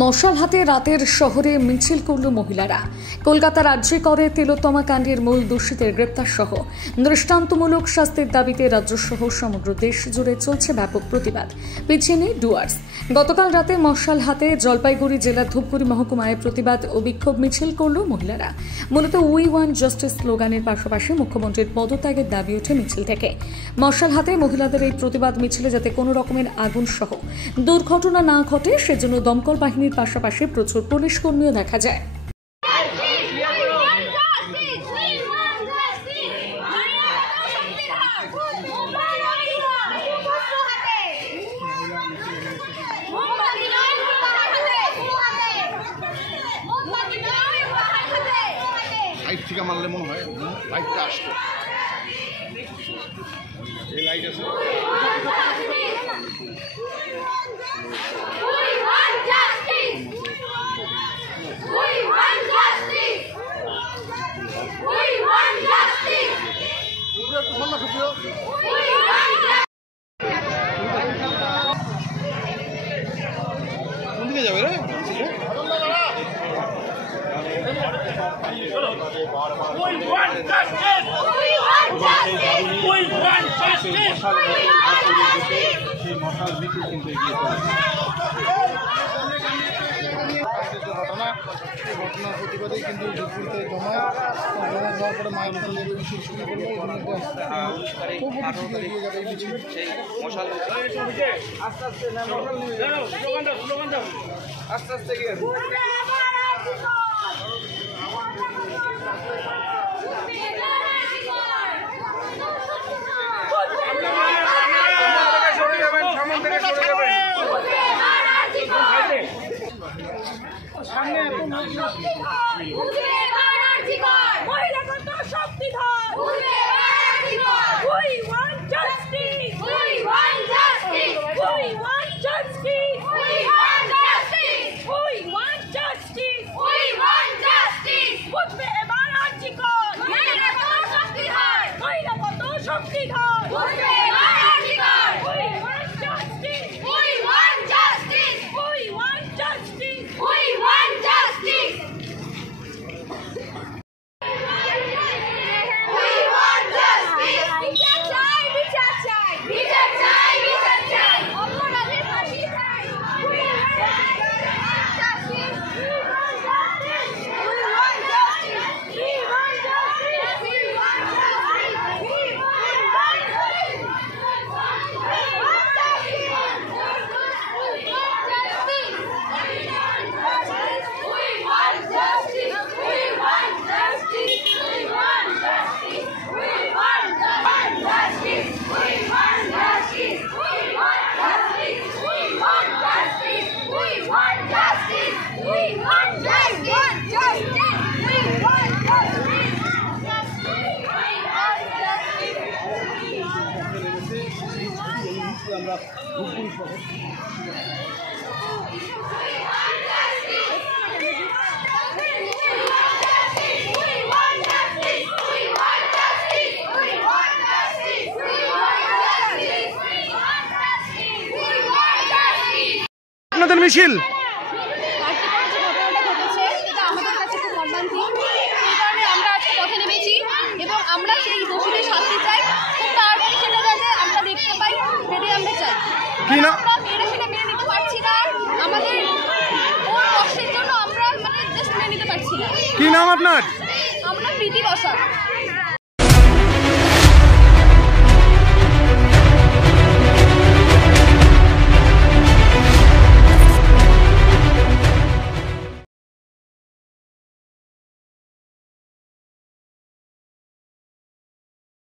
মশাল হাতে রাতের শহরে মিছিল করল মহিলারা। কলকাতার আরজি করে তিলোত্তমা কাণ্ডের মূল দোষীদের গ্রেপ্তার সহ দৃষ্টান্তমূলক শাস্তির দাবিতে রাজ্যসহ সমগ্র দেশ জুড়ে চলছে ব্যাপক প্রতিবাদ। পিছিয়ে নেই ডুয়ার্স। গতকাল রাতে মশাল হাতে জলপাইগুড়ি জেলার ধূপগুড়ি মহকুমায় প্রতিবাদ ও বিক্ষোভ মিছিল করল মহিলারা। মূলত উই ওয়ান্ট জাস্টিস স্লোগানের পাশাপাশি মুখ্যমন্ত্রীর পদত্যাগের দাবি ওঠে মিছিল থেকে। মশাল হাতে মহিলাদের এই প্রতিবাদ মিছিলে যাতে কোনো রকমের আগুন সহ দুর্ঘটনা না ঘটে সেজন্য দমকল বাহিনীর পাশাপাশি প্রচুর পুলিশ কর্মীও দেখা যায়। লাইট থেকে মারলে মনে হয় লাইটটা আসতো, এই লাইট আছে। কোন দিকে যাবে রে? ঘটনার প্রতিবাদে কিন্তু ধূপগুড়িতে জমা যাওয়ার পরে মায়ের মতো মিছিল শুরু করলো। আস্তে আস্তে গিয়ে সামনে এত আমরা ধূপগুড়ি শহর আপনাদের মিছিল এবং আমরা সেই দোষীদের শাস্তি চাই, খুব তাড়াতাড়ি সেটা যাতে আমরা দেখতে পাই, সেটাই আমরা চাই। আমরা মেয়েরা সেটা মেনে নিতে পারছি না, আমাদের ওর কষ্টের জন্য আমরা জাস্ট মেনে নিতে পারছি না। কি নাম আপনার? আমরা প্রীতি বসাক।